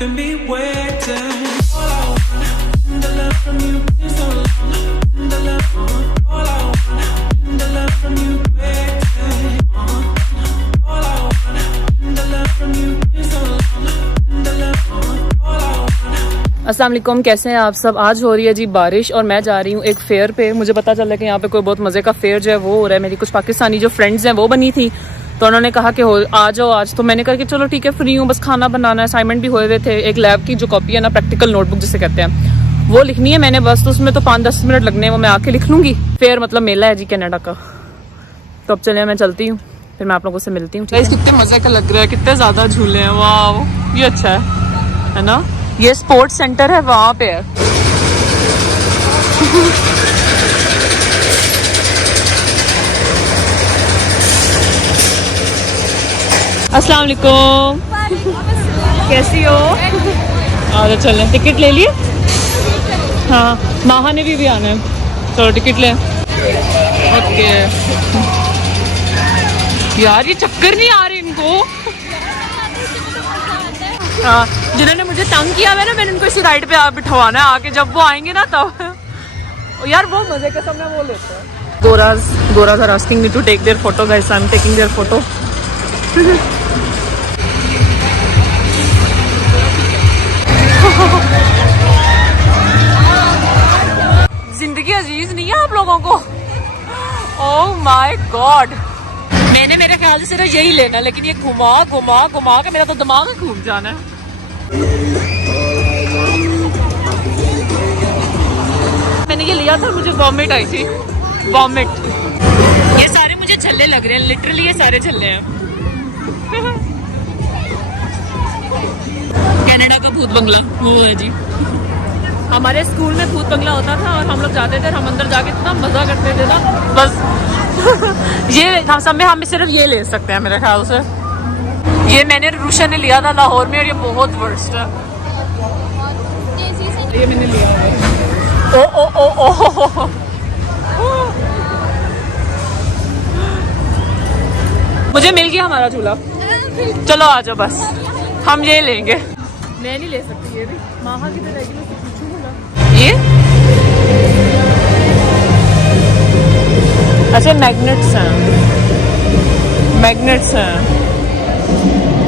keeping me waiting. All I want, the love from you is so long. The love, all I want, the love from you waiting. All I want, the love from you is so long. The love, all I want. अस्सलाम वालेकुम, कैसे हैं आप सब। आज हो रही है जी बारिश और मैं जा रही हूँ एक फेयर पे। मुझे पता चला कि यहाँ पे कोई बहुत मज़े का फेयर जो है वो हो रहा है। मेरी कुछ पाकिस्तानी जो फ्रेंड्स हैं वो बनी थी, तो उन्होंने कहा कि हो आ जाओ आज। तो मैंने कहा कि चलो ठीक है, फ्री हूँ, बस खाना बनाना है, असाइनमेंट भी हुए हुए थे। एक लैब की जो कॉपी है ना, प्रैक्टिकल नोटबुक जिसे कहते हैं, वो लिखनी है मैंने बस। तो उसमें तो 5-10 मिनट लगने हैं, वो मैं आके लिख लूँगी। फेयर मतलब मेला है जी कनाडा का। तो अब चलिए मैं चलती हूँ, फिर मैं आप लोगों से मिलती हूँ। कितने मज़े का लग रहा है, कितने ज़्यादा झूले हैं। वाह, ये अच्छा है ना। ये स्पोर्ट्स सेंटर है, वहाँ पे है। अस्सलाम वालेकुम, कैसी हो। अरे चलें, टिकट ले लिए। हाँ, माहा ने भी आना है। चलो टिकट लें। ओके यार, ये चक्कर नहीं आ रही इनको। हाँ, जिन्होंने मुझे तंग किया है ना, मैंने उनको इसी राइड पे बिठवाना है आके। जब वो आएंगे ना तब यार वो मजे के सामने वो लेते हैं। गोराज are asking me to take their photo. Guys, I am taking their photo. जिंदगी अजीज नहीं है आप लोगों को। ओह माय गॉड, मैंने मेरे ख्याल से सिर्फ यही लेना, लेकिन ये घुमा घुमा घुमा के मेरा तो दिमाग ही घूम जाना है। मैंने ये लिया था, मुझे वॉमिट आई थी, वॉमिट। ये सारे मुझे झल्ले लग रहे हैं, लिटरली ये सारे झल्ले हैं। कनाडा का भूत बंगला वो है जी। हमारे स्कूल में भूत बंगला होता था और हम लोग जाते थे, हम अंदर जाके इतना मजा करते थे ना बस। ये हम सब में हम सिर्फ ये ले सकते हैं मेरे ख्याल से। ये मैंने रूशा ने लिया था लाहौर में और ये बहुत वर्स्ट है। ये मैंने लिया है। ओ ओ ओ ओ, मुझे मिल गया हमारा झूला। चलो आ जाओ, बस हम ये लेंगे। मैं नहीं ले सकती ये भी। माहा की तरह ये अच्छा मैग्नेट्स हैं, मैग्नेट्स हैं।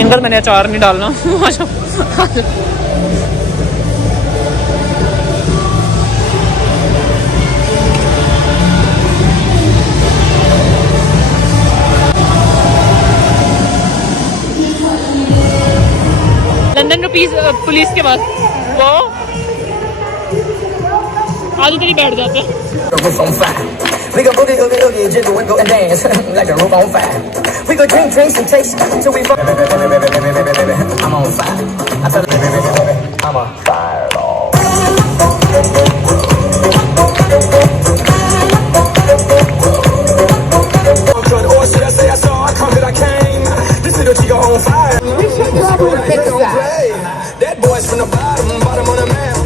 इनका मैंने अचार नहीं डालना। लंदन रुपीज पुलिस के पास वो आज तेरी बैठ जाते हैं। We go boogie oogie oogie, jiggle wiggle and dance like a rope on fire. We go drink drinks and taste till we fall. I'm on fire. I tell you, I'm on fire. Or should I say I saw? I conquered, I came. This little chica on fire. We should probably fix that. That boy's from the bottom on the map.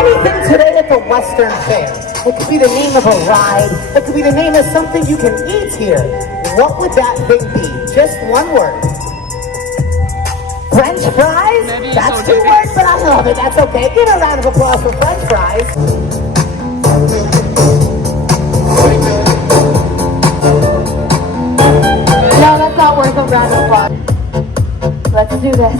Anything today that's a Western fair. It could be the name of a ride. It could be the name of something you can eat here. What would that thing be? Just one word. French fries? That's 2 words, but I love it. That's okay. Give a round of applause for French fries. No, that's not worth a round of applause. Let's do this.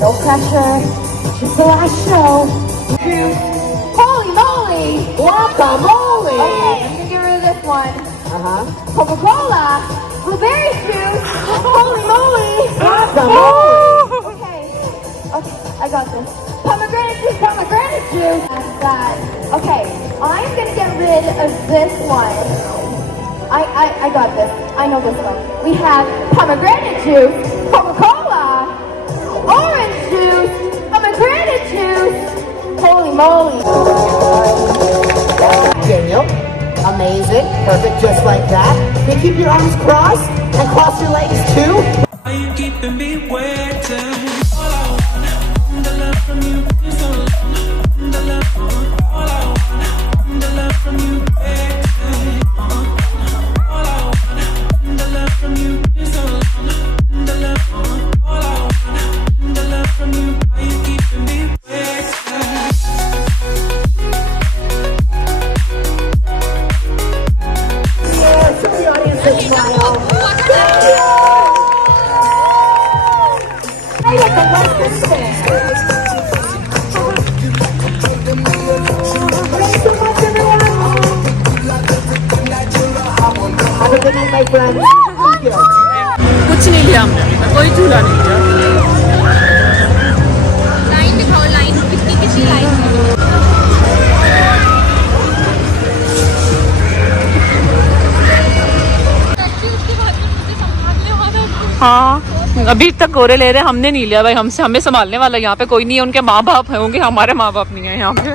No pressure, just so I show. Holy moly! Guacamole! Okay, I'm gonna get rid of this one. Coca-Cola, blueberry juice. Holy moly! Guacamole! Okay, I got this. Pomegranate juice. That's that. Okay, I'm gonna get rid of this one. I got this. I know this one. We have pomegranate juice, Coca-Cola, orange juice, pomegranate juice. Holy moly. Daniel, amazing, perfect, just like that. Can you keep your arms crossed and cross your legs too? Are you keeping me waiting? All I want, Have a good night, my friends. Thank you. कुछ नहीं लिया हमने अभी तक, कोई झूला नहीं लिया। लाइन दिखाओ, लाइन कितनी कितनी लाइन है। हाँ अभी तक गोरे ले रहे हैं, हमने नहीं लिया भाई, हमसे हमें संभालने वाला यहाँ पे कोई नहीं है, उनके माँ बाप होंगे, हमारे माँ बाप नहीं है यहाँ पे।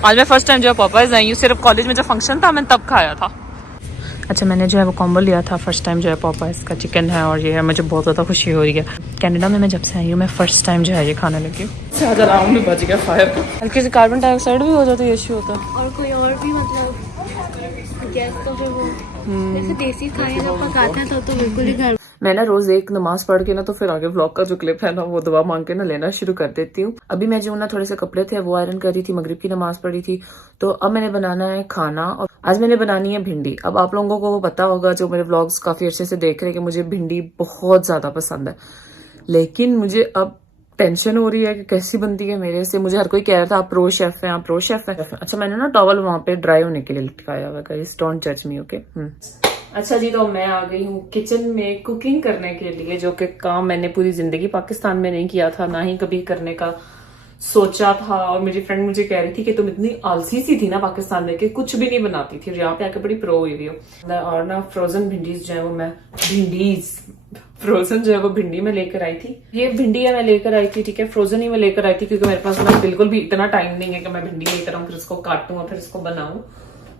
आज मैं फर्स्ट टाइम जो है पॉपाइज आई हूँ, सिर्फ कॉलेज में जब फंक्शन था मैंने तब खाया था। अच्छा मैंने जो है वो कॉम्बो लिया था फर्स्ट टाइम, जो है पॉपाइज का चिकन है और ये है, मुझे बहुत ज़्यादा खुशी हो रही है। कनाडा में मैं जब से आई हूँ मैं फर्स्ट टाइम जो है ये खाने लगी हूँ। अलार्म में बज गया फायर, हल्की से कार्बन डाइऑक्साइड भी हो जाता है, इश्यू होता है। और कोई और भी मतलब गैस तो फिर वो जैसे देसी खाने जब पकाते हैं तो बिल्कुल ही घर। मैं ना रोज एक नमाज पढ़ के ना तो फिर आगे व्लॉग का जो क्लिप है ना वो दुआ मांग के ना लेना शुरू कर देती हूँ। अभी मैं जो ना थोड़े से कपड़े थे वो आयरन कर रही थी, मगरिब की नमाज पढ़ी थी, तो अब मैंने बनाना है खाना और आज मैंने बनानी है भिंडी। अब आप लोगों को वो पता होगा जो मेरे व्लॉग्स काफी अच्छे से देख रहे हैं कि मुझे भिंडी बहुत ज्यादा पसंद है, लेकिन मुझे अब टेंशन हो रही है कि कैसी बनती है मेरे से। मुझे हर कोई कह रहा था आप प्रो शेफ हैं, आप प्रो शेफ हैं। अच्छा मैंने ना टॉवल वहां पे ड्राई होने के लिए लटकाया हुआ, गाइस डोंट जज मी, ओके। अच्छा जी, तो मैं आ गई हूँ किचन में कुकिंग करने के लिए, जो कि काम मैंने पूरी जिंदगी पाकिस्तान में नहीं किया था, ना ही कभी करने का सोचा था। और मेरी फ्रेंड मुझे कह रही थी कि तुम इतनी आलसी सी थी ना पाकिस्तान में कि कुछ भी नहीं बनाती थी, यहाँ पे आके बड़ी प्रो हुई हुई हो। और ना फ्रोजन भिंडीज जो है वो मैं फ्रोजन जो है वो भिंडी में लेकर आई थी। ये भिंडी है मैं लेकर आई थी, ठीक है, फ्रोजन ही मैं लेकर आई थी क्योंकि मेरे पास ना बिल्कुल भी इतना टाइम नहीं है कि मैं भिंडी लेकर आऊँ फिर उसको काटूं और फिर उसको बनाऊं।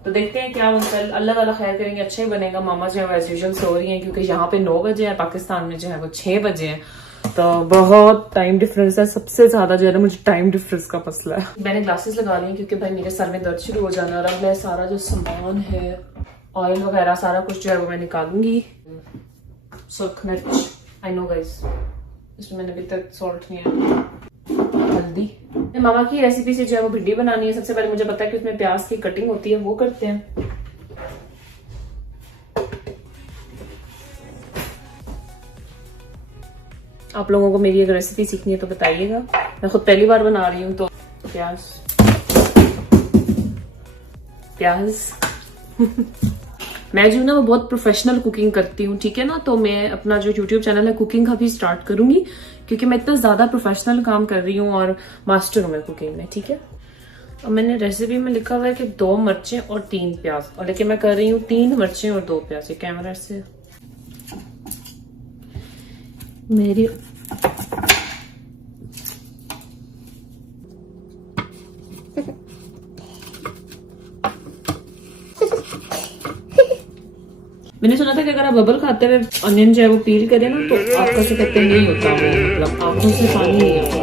तो देखते हैं क्या बनता है, अल्लाह वाला खैर करेंगे, अच्छा ही बनेगा। मामा जो है एज यूजुअल सो रही हैं क्योंकि यहाँ पे 9 बजे है, पाकिस्तान में जो है वो 6 बजे है, तो बहुत टाइम डिफरेंस है। सबसे ज्यादा जो है ना मुझे टाइम डिफरेंस का मसला है। मैंने ग्लासेस लगा ली क्योंकि भाई मेरे सर में दर्द शुरू हो जाना, और अब मैं सारा जो सामान है ऑयल वगैरह सारा कुछ जो है वो मैं निकालूंगी। सुर्ख मिर्च, आई नो गाइस इसमें मैंने अभी तक सॉल्ट नहीं है, हल्दी। मामा की रेसिपी से जो है वो भिंडी बनानी है। सबसे पहले मुझे पता है कि उसमें प्याज की कटिंग होती है, वो करते हैं। आप लोगों को मेरी अगर रेसिपी सीखनी है तो बताइएगा, मैं खुद पहली बार बना रही हूँ। तो प्याज मैं जो ना वो बहुत प्रोफेशनल कुकिंग करती हूँ, ठीक है ना। तो मैं अपना जो यूट्यूब चैनल है कुकिंग का भी स्टार्ट करूंगी क्योंकि मैं इतना ज्यादा प्रोफेशनल काम कर रही हूँ और मास्टर हूँ मैं कुकिंग में, ठीक है। और मैंने रेसिपी में लिखा हुआ है कि 2 मिर्चें और 3 प्याज, और लेकिन मैं कर रही हूँ 3 मिर्चें और 2 प्याज। ये कैमरा से मेरी मैंने सुना था कि अगर आप बबल खाते हुए अनियन जो है वो पील करें ना तो आपका से कहते नहीं होता, वो मतलब आंखों से पानी नहीं आता।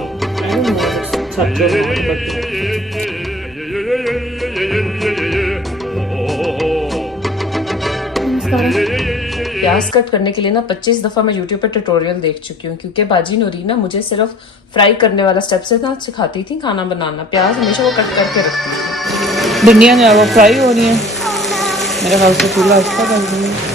प्याज कट करने के लिए ना 25 दफा मैं यूट्यूब पे ट्यूटोरियल देख चुकी हूँ क्योंकि बाजी नूरी ना मुझे सिर्फ फ्राई करने वाला स्टेप से ना सिखाती थी खाना बनाना। प्याज हमेशा वो कट करके रखती थी। भिंडियाँ जो है वो फ्राई हो रही हैं, मेरे ख्याल से चूल्हा अच्छा कर दूंगी।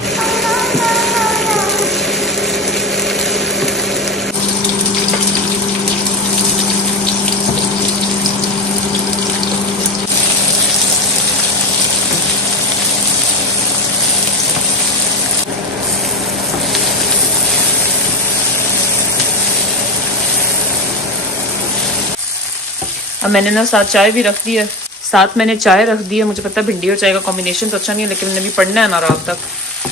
अब मैंने ना साथ चाय भी रख दी है, साथ मैंने चाय रख दी है। मुझे पता है भिंडी और चाय का कॉम्बिनेशन तो अच्छा नहीं है, लेकिन मैंने भी पढ़ना है ना रात तक,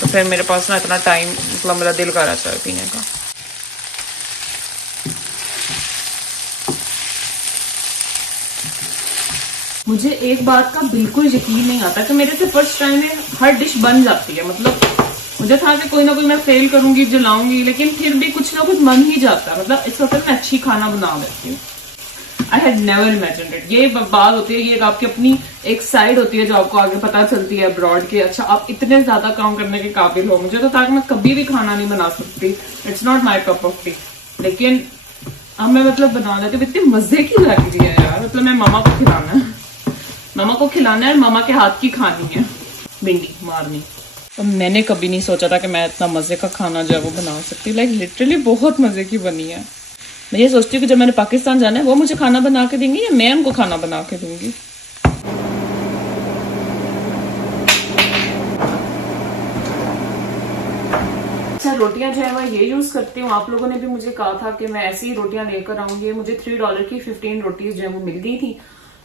तो फिर मेरे पास ना इतना टाइम, मतलब मेरा दिल कर रहा है चाय पीने का। मुझे एक बात का बिल्कुल यकीन नहीं आता कि मेरे से फर्स्ट टाइम में हर डिश बन जाती है। मतलब मुझे था कि कोई ना कोई मैं फेल करूंगी, जलाऊंगी, लेकिन फिर भी कुछ ना कुछ बन ही जाता है। मतलब इस वक्त मैं अच्छी खाना बना लेती हूँ। I had never imagined it. ये बात होती है, ये आपकी अपनी एक साइड होती है जो आपको आगे पता चलती है अब्रॉड की। अच्छा आप इतने ज्यादा काम करने के काबिल हो। मुझे तो था कि मैं कभी भी खाना नहीं बना सकती, it's not my cup of T, लेकिन अब मैं मतलब बना लेती हूँ। इतने मजे की लग रही है यार, मतलब मैं मामा को खिलाना है, मामा को खिलाना है और मामा के हाथ की खानी है भिंडी मारनी। तो मैंने कभी नहीं सोचा था कि मैं इतना मज़े का खाना जो है वो बना सकती हूँ। लाइक लिटरली बहुत मज़े की बनी है। मैं ये सोचती हूँ कि जब मैंने पाकिस्तान जाना है वो मुझे खाना बना के देंगी या मैं उनको खाना बना के दूंगी। अच्छा, रोटियां जो है मैं ये यूज करती हूँ। आप लोगों ने भी मुझे कहा था कि मैं ऐसी ही रोटियां लेकर आऊंगी। मुझे $3 की 15 रोटीज जो है वो मिल गई थी।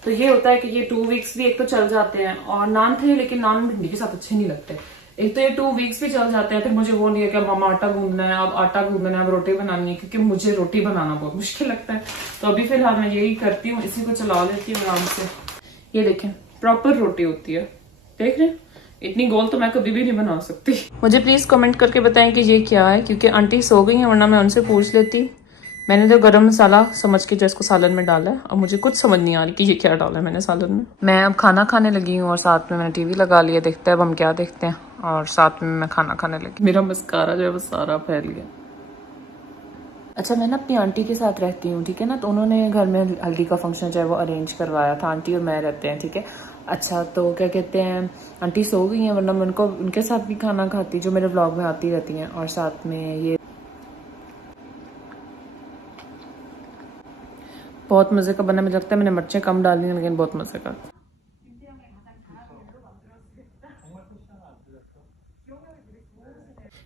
तो ये होता है कि ये 2 वीक्स भी एक तो चल जाते हैं। और नान थे, लेकिन नान भिंडी के साथ अच्छे नहीं लगते। एक तो ये 2 वीक्स भी चल जाते हैं। फिर मुझे वो नहीं है कि मामा आटा गूंदना है, अब आटा गूंदना है, अब रोटी बनानी है, क्योंकि मुझे रोटी बनाना बहुत मुश्किल लगता है। तो अभी फिलहाल मैं यही करती हूँ, इसी को चला लेती हूँ आराम से। ये देखें, प्रॉपर रोटी होती है, देख रहे हैं? इतनी गोल तो मैं कभी भी नहीं बना सकती। मुझे प्लीज कमेंट करके बताएं कि ये क्या है, क्योंकि आंटी सो गई हैं, वरना मैं उनसे पूछ लेती। मैंने तो गरम मसाला समझ के जो इसको सालन में डाला है। अब मुझे कुछ समझ नहीं आ रही कि ये क्या डाला है मैंने सालन में। मैं अब खाना खाने लगी हूँ और साथ में मैंने टीवी लगा लिया। देखते हैं अब हम क्या देखते हैं, और साथ में मैं खाना खाने लगी। मेरा मस्कारा जो है वो सारा फैल गया। अच्छा, मैं ना अपनी आंटी के साथ रहती हूँ, ठीक है ना। तो उन्होंने घर में हल्दी का फंक्शन जो है वो अरेंज करवाया था। आंटी और मैं रहते हैं, ठीक है। अच्छा, तो क्या कहते हैं, आंटी सो गई हैं, वरना मैं उनको उनके साथ भी खाना खाती, जो मेरे व्लॉग में आती रहती हैं। और साथ में ये बहुत मज़े का बना। मुझे लगता है मैंने मिर्चें कम डाली हैं, लेकिन बहुत मज़े का।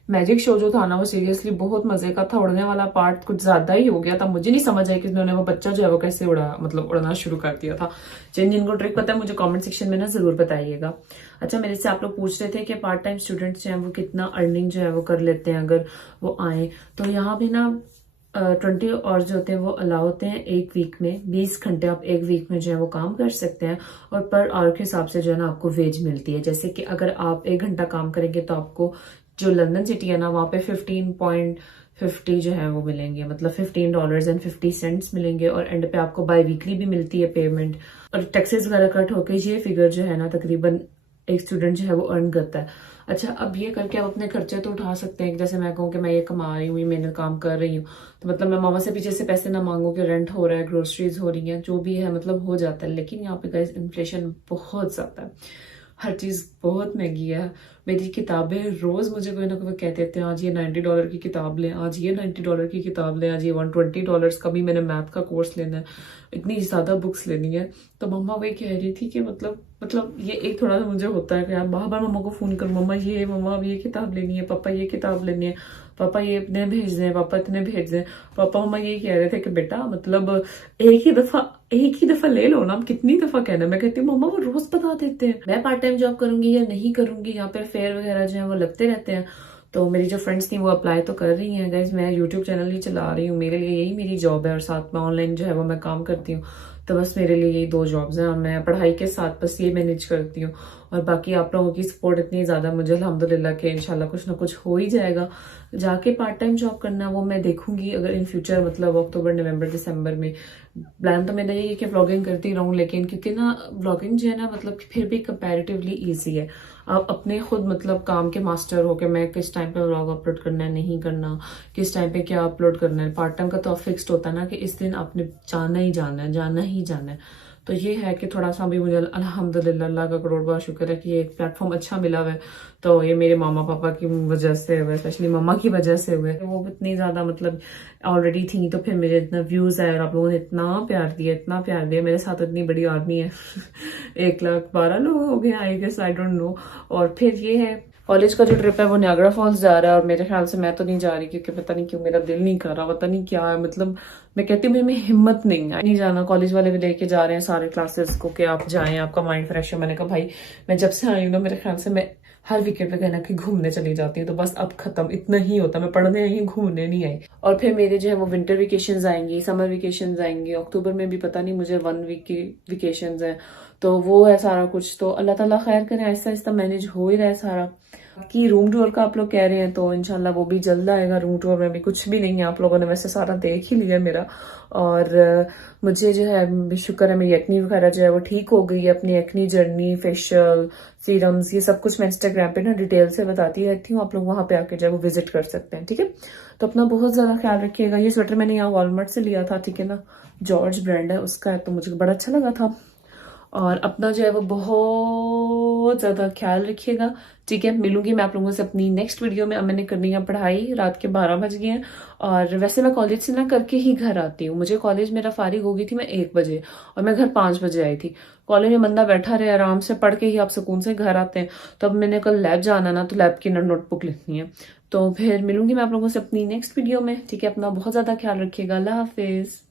मैजिक शो जो था ना वो सीरियसली बहुत मजे का था। उड़ने वाला पार्ट कुछ ज्यादा ही हो गया था। मुझे नहीं समझ आया कि उन्होंने वो बच्चा जो है वो कैसे उड़ना शुरू कर दिया था। जिनको ट्रिक पता है मुझे कमेंट सेक्शन में ना जरूर बताइएगा। अच्छा, मेरे से आप लोग पूछ रहे थे कि पार्ट टाइम स्टूडेंट्स जो है वो कितना अर्निंग जो है वो कर लेते हैं अगर वो आए। तो यहाँ भी ना 20 आवर्स जो होते हैं वो अलाउ होते हैं एक वीक में। 20 घंटे आप एक वीक में जो है वो काम कर सकते हैं, और पर आवर के हिसाब से जो है ना आपको वेज मिलती है। जैसे कि अगर आप 1 घंटा काम करेंगे तो आपको जो लंदन सिटी है ना वहाँ पे 15.50 जो है वो मिलेंगे, मतलब $15.50 मिलेंगे। और एंड पे आपको बाई वीकली भी मिलती है पेमेंट, और टैक्सेस वगैरह कट होके ये फिगर जो है ना तकरीबन एक स्टूडेंट जो है वो अर्न करता है। अच्छा, अब ये करके आप अपने खर्चे तो उठा सकते हैं। जैसे मैं कहूँ कि मैं ये कमा रही हूँ, ये मेहनत काम कर रही हूँ, तो मतलब मैं मामा से पीछे से पैसे ना मांगू कि रेंट हो रहा है, ग्रोसरीज हो रही हैं, जो भी है मतलब हो जाता है। लेकिन यहाँ पे गाइस इन्फ्लेशन बहुत ज्यादा है, हर चीज बहुत महंगी है। मेरी किताबें रोज मुझे कोई ना कोई कह देते हैं, आज ये $90 की किताब लें, आज ये $90 की किताब लें, आज ये $120 का भी मैंने मैथ का कोर्स लेना है, इतनी ज्यादा बुक्स लेनी है। तो मम्मा वही कह रही थी कि मतलब ये एक थोड़ा सा मुझे होता है कि यार बार बार मम्मा को फोन कर, मम्मा अब ये किताब लेनी है, पापा ये किताब लेनी है, पापा ये इतने भेज दें, पापा इतने भेज दें। पापा मम्मा यही कह रहे थे कि बेटा मतलब एक ही दफा ले लो ना, कितनी दफा कहना। मैं कहती हूँ मम्मा वो रोज बता देते हैं। मैं पार्ट टाइम जॉब करूंगी या नहीं करूंगी, यहाँ पे फेयर वगैरह जो है वो लगते रहते हैं। तो मेरी जो फ्रेंड्स थी वो अप्लाई तो कर रही हैं। गाइज मैं यूट्यूब चैनल ही चला रही हूँ, मेरे लिए यही मेरी जॉब है, और साथ में ऑनलाइन जो है वो मैं काम करती हूँ। तो बस मेरे लिए यही 2 जॉब्स हैं, और मैं पढ़ाई के साथ बस ये मैनेज करती हूँ। और बाकी आप लोगों की सपोर्ट इतनी ज्यादा मुझे अल्हम्दुलिल्लाह कि इंशाल्लाह कुछ ना कुछ हो ही जाएगा। जाके पार्ट टाइम जॉब करना वो मैं देखूंगी अगर इन फ्यूचर, मतलब अक्टूबर नवंबर दिसंबर में। प्लान तो मेरा ये है कि व्लॉगिंग करती रहूं, लेकिन क्योंकि ना व्लॉगिंग जो है ना मतलब फिर भी कंपैरेटिवली इजी है। आप अपने खुद मतलब काम के मास्टर हो कि मैं किस टाइम पे व्लॉग अपलोड करना है, नहीं करना, किस टाइम पे क्या अपलोड करना है। पार्ट टाइम का तो फिक्स्ड होता है ना कि इस दिन आपने जाना ही जाना है। तो ये है कि थोड़ा सा भी मुझे अल्हम्दुलिल्लाह अल्लाह का करोड़ बार शुक्र है कि ये एक प्लेटफॉर्म अच्छा मिला हुआ है। तो ये मेरे मामा पापा की वजह से हुआ, स्पेशली मम्मा की वजह से हुआ। वो इतनी ज्यादा मतलब ऑलरेडी थी, तो फिर मेरे इतना व्यूज आए और आप लोगों ने इतना प्यार दिया मेरे साथ। इतनी बड़ी आर्मी है 1,12,000 लोग हो गए I guess, I don't know. और फिर ये है कॉलेज का जो ट्रिप है वो नियाग्रा फॉल्स जा रहा है, और मेरे ख्याल से मैं तो नहीं जा रही, क्योंकि पता नहीं क्यों मेरा दिल नहीं कर रहा, पता नहीं क्या है। मतलब मैं कहती हूँ मेरे में हिम्मत नहीं जाना। कॉलेज वाले भी लेके जा रहे हैं सारे क्लासेस को कि आप जाएं, आपका माइंड फ्रेश हो। मैंने कहा भाई मैं जब से आई हूँ ना, मेरे ख्याल से मैं हर वीकेंड पे कहना कि घूमने चली जाती हूँ, तो बस अब खत्म, इतना ही होता। मैं पढ़ने आई, घूमने नहीं आई। और फिर मेरे जो है वो विंटर वेकेशंस आएंगी, समर वेकेशंस आएंगे, अक्टूबर में भी पता नहीं मुझे 1 वीक की वेकेशंस है। तो वो है सारा कुछ। तो अल्लाह ताला खैर करे, आहिस्ता आहिस्ता मैनेज हो ही रहा है सारा। कि रूम टूर का आप लोग कह रहे हैं, तो इंशाल्लाह वो भी जल्द आएगा। रूम टूर में भी कुछ भी नहीं है, आप लोगों ने वैसे सारा देख ही लिया मेरा। और मुझे जो है शुक्र है मेरी एक्नी वगैरह जो है वो ठीक हो गई है। अपनी एक्नी जर्नी, फेशियल, सीरम्स, ये सब कुछ मैं इंस्टाग्राम पे ना डिटेल से बताती रहती हूँ। आप लोग वहां पे आके जो है वो विजिट कर सकते हैं, ठीक है। तो अपना बहुत ज्यादा ख्याल रखिएगा। ये स्वेटर मैंने यहाँ वॉलमार्ट से लिया था, ठीक है ना, जॉर्ज ब्रांड है उसका है, तो मुझे बड़ा अच्छा लगा था। और अपना जो है वो बहुत बहुत ज़्यादा ख्याल रखिएगा, ठीक है। मिलूंगी मैं आप लोगों से अपनी नेक्स्ट वीडियो में। अब मैंने करनी है पढ़ाई, रात के 12 बज गए हैं और वैसे मैं कॉलेज से ना करके ही घर आती हूँ। मुझे कॉलेज मेरा फारिग हो गई थी मैं 1 बजे और मैं घर 5 बजे आई थी। कॉलेज में बंदा बैठा रहे आराम से पढ़ के ही आप सुकून से घर आते हैं। तो अब मैंने कल लैब जाना ना, तो लैब की नोटबुक लिखनी है। तो फिर मिलूंगी मैं आप लोगों से अपनी नेक्स्ट वीडियो में, ठीक है। अपना बहुत ज़्यादा ख्याल रखिएगा। अल्लाह हाफिज़।